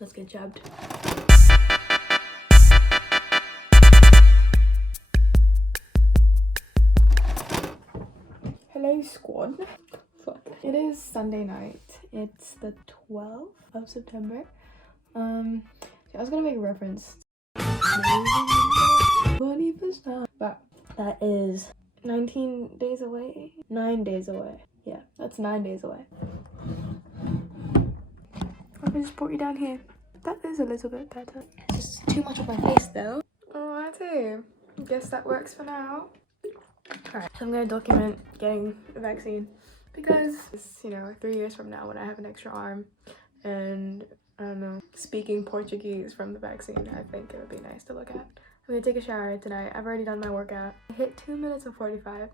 Let's get jabbed. Hello squad. Fuck. It is Sunday night. It's the 12th of September. So I was gonna make a reference. But that is 19 days away. 9 days away. Yeah, that's 9 days away. I can just put you down here. That is a little bit better. It's just too much of my face though. Alrighty. Guess that works for now. Alright, so I'm gonna document getting a vaccine because it's, you know, 3 years from now when I have an extra arm and I don't know, speaking Portuguese from the vaccine, I think it would be nice to look at. I'm gonna take a shower tonight. I've already done my workout. I hit 2 minutes and 45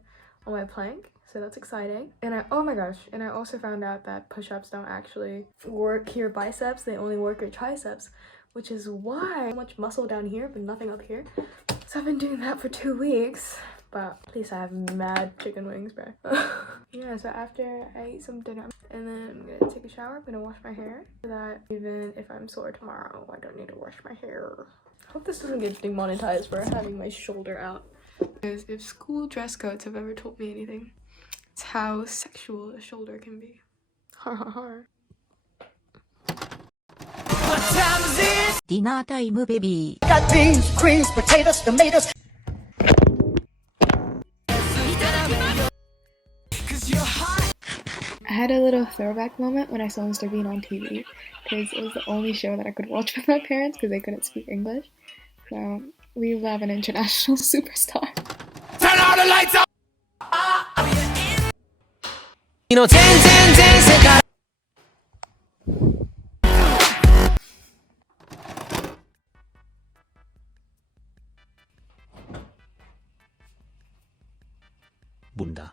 on my plank, so that's exciting. And oh my gosh, and I also found out that push-ups don't actually work your biceps, they only work your triceps, which is why so much muscle down here but nothing up here. So I've been doing that for 2 weeks. But at least I have mad chicken wings, bro. Yeah, so after I eat some dinner, and then I'm gonna take a shower, I'm gonna wash my hair, so that even if I'm sore tomorrow, I don't need to wash my hair. I hope this doesn't get demonetized for having my shoulder out. Because if school dress codes have ever taught me anything, it's how sexual a shoulder can be. Har har har. What time is it? Dinner time, baby. Got beans, greens, potatoes, tomatoes. I had a little throwback moment when I saw Mr. Bean on TV because it was the only show that I could watch with my parents because they couldn't speak English. So we love an international superstar. Turn all the lights on. You know, 10 seconds. Bunda.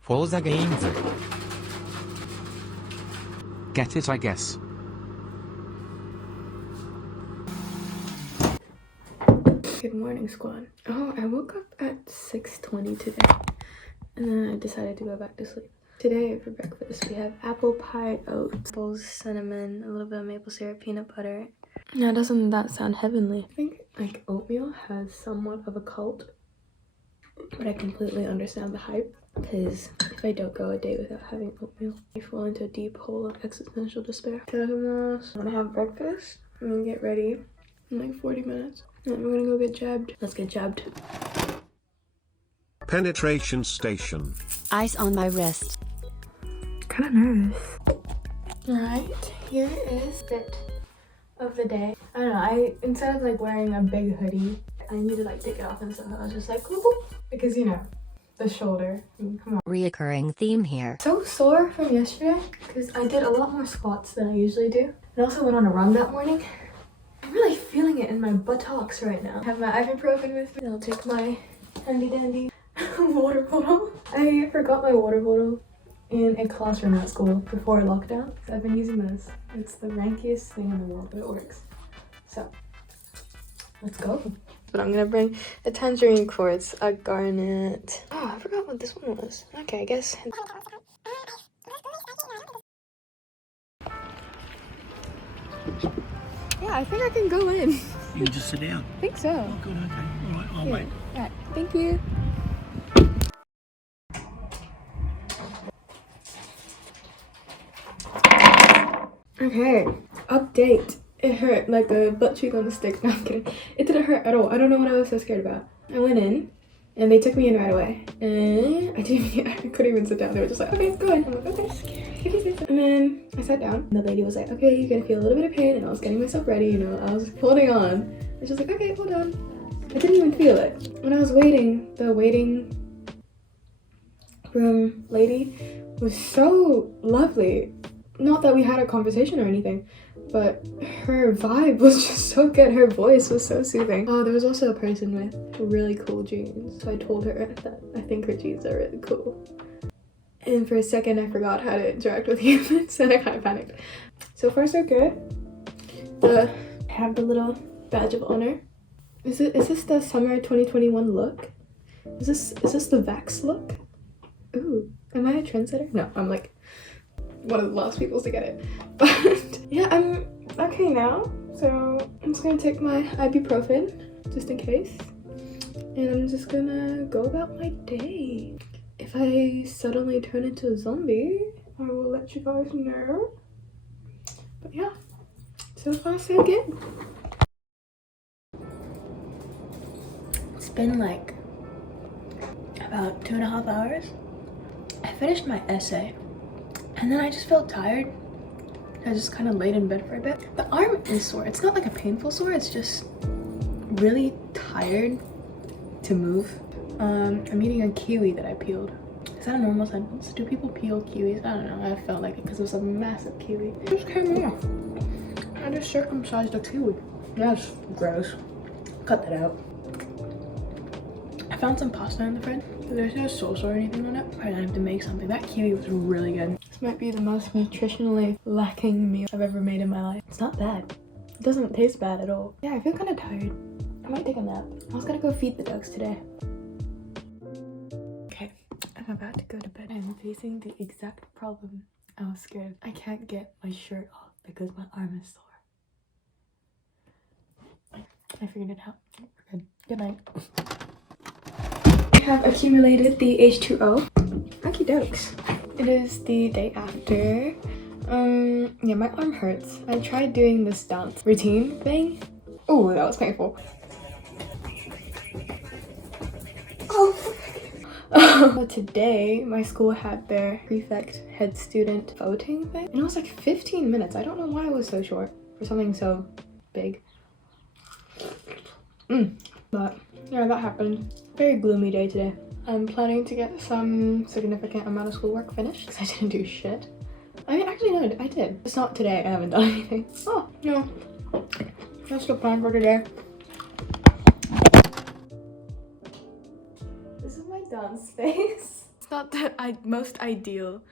For the games. Get it, I guess. Good morning, squad. Oh, I woke up at 6:20 today, and then I decided to go back to sleep. Today for breakfast we have apple pie oats, apples, cinnamon, a little bit of maple syrup, peanut butter. Now doesn't that sound heavenly? I think like oatmeal has somewhat of a cult, but I completely understand the hype. Because if I don't go a day without having oatmeal, I fall into a deep hole of existential despair. I'm gonna have breakfast. I'm gonna get ready in like 40 minutes. And we're gonna go get jabbed. Let's get jabbed. Penetration station. Ice on my wrist. Kinda nervous. Alright, here is bit of the day. I don't know, instead of like wearing a big hoodie, I need to like take it off and stuff. I was just like, whoop, whoop, because you know, the shoulder. I mean, come on. Reoccurring theme here. So sore from yesterday because I did a lot more squats than I usually do. I also went on a run that morning. I'm really feeling it in my buttocks right now. I have my ibuprofen with me. I'll take my handy dandy water bottle. I forgot my water bottle in a classroom at school before lockdown. So I've been using this. It's the rankiest thing in the world, but it works. So let's go. But I'm gonna bring a tangerine quartz, a garnet. Oh, I forgot what this one was. Okay, I guess. Yeah, I think I can go in. You can just sit down. I think so. Oh, good, okay. All right, I'll wait. Alright, thank you. Okay, update. It hurt like a butt cheek on a stick. No, I'm kidding. It didn't hurt at all. I don't know what I was so scared about. I went in and they took me in right away. And I couldn't even sit down. They were just like, okay, go in. I'm like, okay, scary. And then I sat down. And the lady was like, okay, you're gonna feel a little bit of pain. And I was getting myself ready, you know, I was holding on. And she was like, okay, hold on. I didn't even feel it. When I was waiting, the waiting room lady was so lovely. Not that we had a conversation or anything, but her vibe was just so good. Her voice was so soothing. Oh, there was also a person with really cool jeans. So I told her that I think her jeans are really cool. And for a second, I forgot how to interact with humans and I kind of panicked. So far, so good. I have the little badge of honor. Is this the summer 2021 look? Is this the Vax look? Ooh, am I a trendsetter? No, I'm like one of the last people to get it. But yeah, I'm okay now. So I'm just gonna take my ibuprofen just in case. And I'm just gonna go about my day. If I suddenly turn into a zombie, I will let you guys know. But yeah, so far so good. It's been like about 2.5 hours. I finished my essay and then I just felt tired. I just kind of laid in bed for a bit. The arm is sore. It's not like a painful sore, it's just really tired to move. I'm eating a kiwi that I peeled. Is that a normal sentence? Do people peel kiwis? I don't know. I felt like it because it was a massive kiwi. It just came off. I just circumcised a kiwi. That's gross. Cut that out. I found some pasta in the fridge. There's no sauce or anything on it. I have to make something. That kiwi was really good. This might be the most nutritionally lacking meal I've ever made in my life. It's not bad. It doesn't taste bad at all. Yeah, I feel kind of tired. I might take a nap. I was gonna go feed the dogs today. Okay, I'm about to go to bed. I'm facing the exact problem I was scared of. I can't get my shirt off because my arm is sore. I figured it out. We're good. Good night. I have accumulated the H2O. Okie dokes. It is the day after. Yeah, my arm hurts. I tried doing this dance routine thing. Oh, that was painful. Oh. Today, my school had their prefect head student voting thing. And it was like 15 minutes. I don't know why it was so short for something so big. But yeah, that happened. Very gloomy day today. I'm planning to get some significant amount of schoolwork finished because I didn't do shit. I mean, actually no, I did. It's not today. I haven't done anything. Oh, no. That's the plan for today. This is my dance space. It's not the most ideal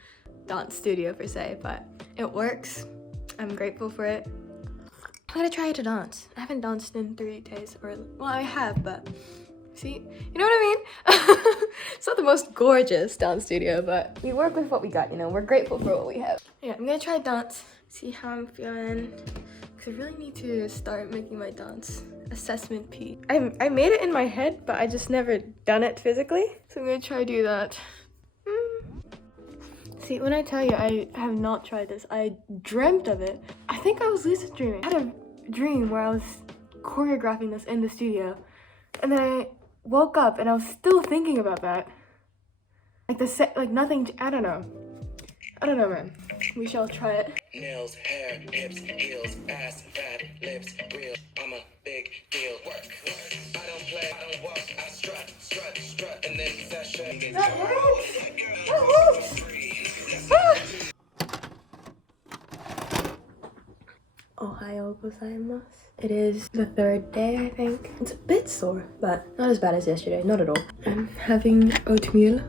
dance studio per se, but it works. I'm grateful for it. I'm gonna try to dance. I haven't danced in 3 days, or well, I have, but see, you know what I mean? It's not the most gorgeous dance studio, but we work with what we got, you know? We're grateful for what we have. Yeah, I'm gonna try dance, see how I'm feeling. Cause I really need to start making my dance assessment piece. I made it in my head, but I just never done it physically. So I'm gonna try to do that. See, when I tell you I have not tried this, I dreamt of it. I think I was lucid dreaming. I had a dream where I was choreographing this in the studio. And then I woke up and I was still thinking about that. Like nothing, I don't know. I don't know, man. We shall try it. Nails, hair, hips, heels, ass, fat, lips, real. I'm a big deal. Work. I don't play, I don't walk. I strut, and then session. That works! That works! Ohayou gozaimasu. It is the 3rd day, I think. It's a bit sore, but not as bad as yesterday. Not at all. I'm having oatmeal,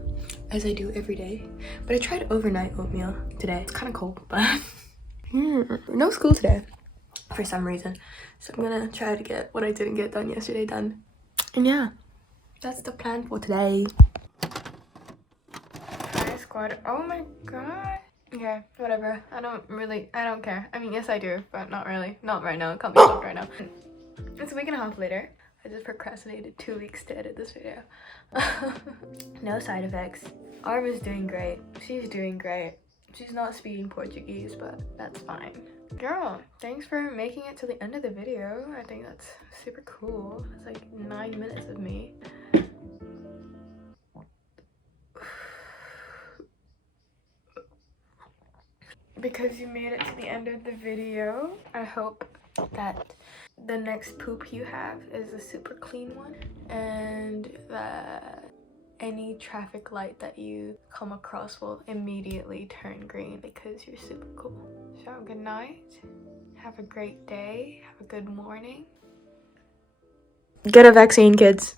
as I do every day. But I tried overnight oatmeal today. It's kind of cold, but no school today for some reason. So I'm gonna try to get what I didn't get done yesterday done. And yeah, that's the plan for today. Hi squad. Oh my god. Okay, whatever. I don't care. I mean, yes I do, but not really. Not right now. It can't be stopped right now. It's a week and a half later. I just procrastinated 2 weeks to edit this video. No side effects. Arm is doing great. She's doing great. She's not speaking Portuguese, but that's fine. Girl, thanks for making it to the end of the video. I think that's super cool. It's like 9 minutes of me. Because you made it to the end of the video, I hope that the next poop you have is a super clean one, and that any traffic light that you come across will immediately turn green because you're super cool. So good night, have a great day, have a good morning. Get a vaccine, kids.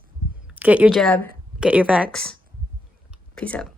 Get your jab, get your vax. Peace out.